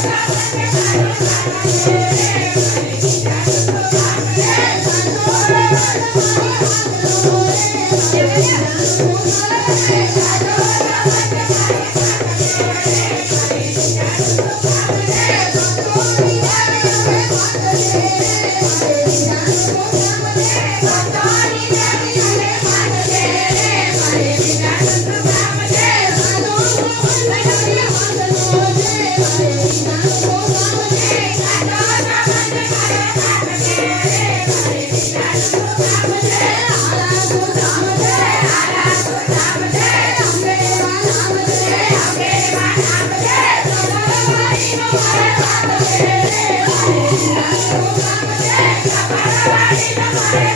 Thank you. Yes.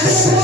Thank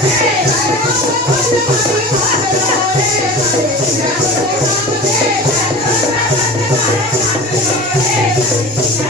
Thank you.